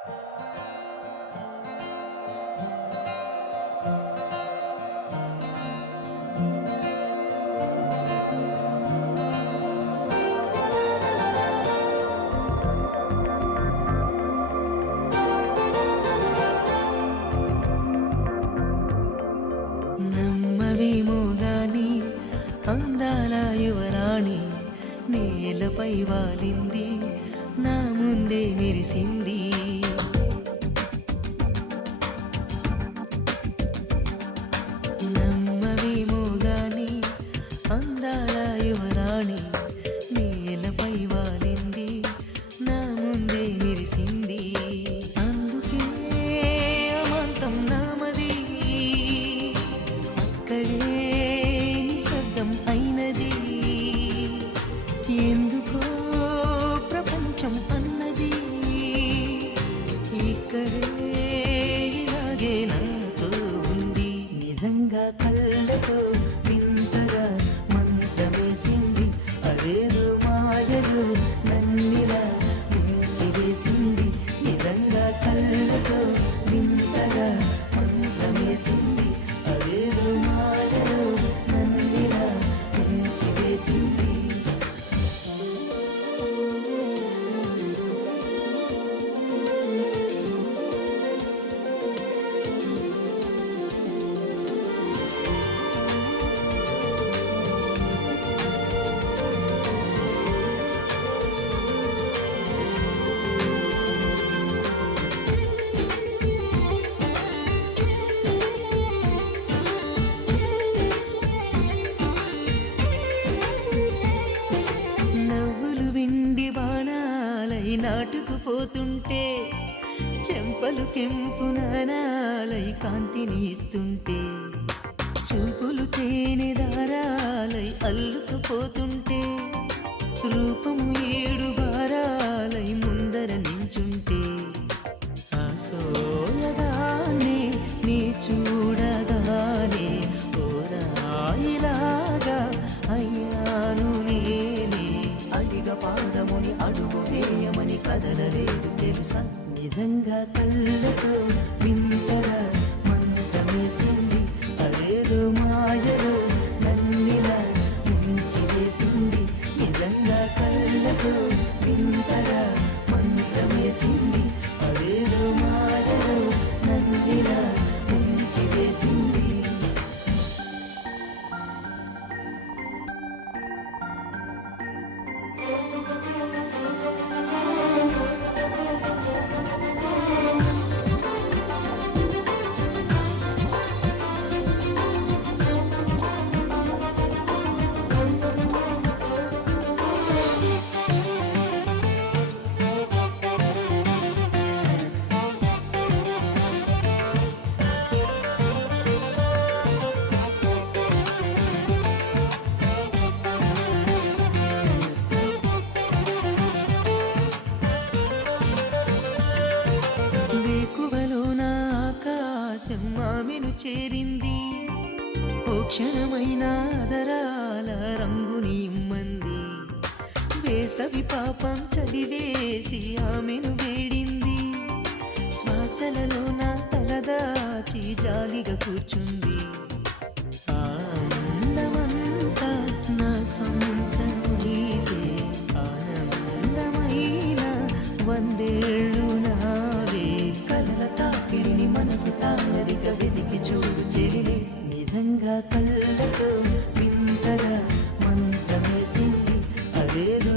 నమ్మవేమో గాని అందాల యువరాణి నేలపై వాలింది, నా ముందే మెరిసింది. నమ్మవేమో గాని అందాల యువరాణి నేలపై వాలింది, నా ముందే మెరిసింది. అందుకే అమాంతం నామది, అక్కడే నిశ్శబ్దం అయినది. ఎందుకో ప్రపంచం అన్నది ఇక్కడే ఇలాగే నాతో ఉంది. నిజంగా కళ్ళతో వింతగా మంత్రమేసింది, అదేదో మాయలో నన్నిలా ముంచివేసింది. నిజంగా కళ్ళతో వింతగా మంత్రమేసింది, అదేదో మాయలో నన్నిలా ముంచివేసింది. నవ్వులు విండి బాణాలై నాటుకుపోతుంటే, చెంపలు కెంపు నాణాలై కాంతిని ఇస్తుంటే, చూపులు తేనె దారాలై అల్లుకుపోతుంటే, రూపము ఏడు భారాలై ముందర నించుంటే, ఆ సోయగానే నీ చూడగానే ఓరాయిలాగా అయ్యాను నేనే. అడిగ పాదముని అడుగు వేయమని కదలలేదు తెలుసా. నిజంగా కళ్ళతో వింతగా మంత్రమేసింది, అదేదో మాయలో నన్నిలా ముంచివేసింది. నిజంగా కళ్ళతో వింతగా మంత్రమేసింది, అదేదో మాయలో నన్నిలా ముంచివేసింది. వేకువలోన ఆకాశం ఆమెను చేరింది, ఓ క్షణమైన ఆదరాల రంగుని ఇమ్మంది. వేసవి పాపం చలివేసి ఆమెను వేడింది, శ్వాసలలోన తలదాచి జాలిగా కూర్చుంది. ఆ అందమంతా నా సొంతమైతే ఆనందమైన వందేళ్ళు నావే. కలల తాకిడిని మనసు తానదిక వెతికి చూడు చెలిలే. నిజంగా కళ్ళతో వింతగా మంత్రమేసింది, అదేదో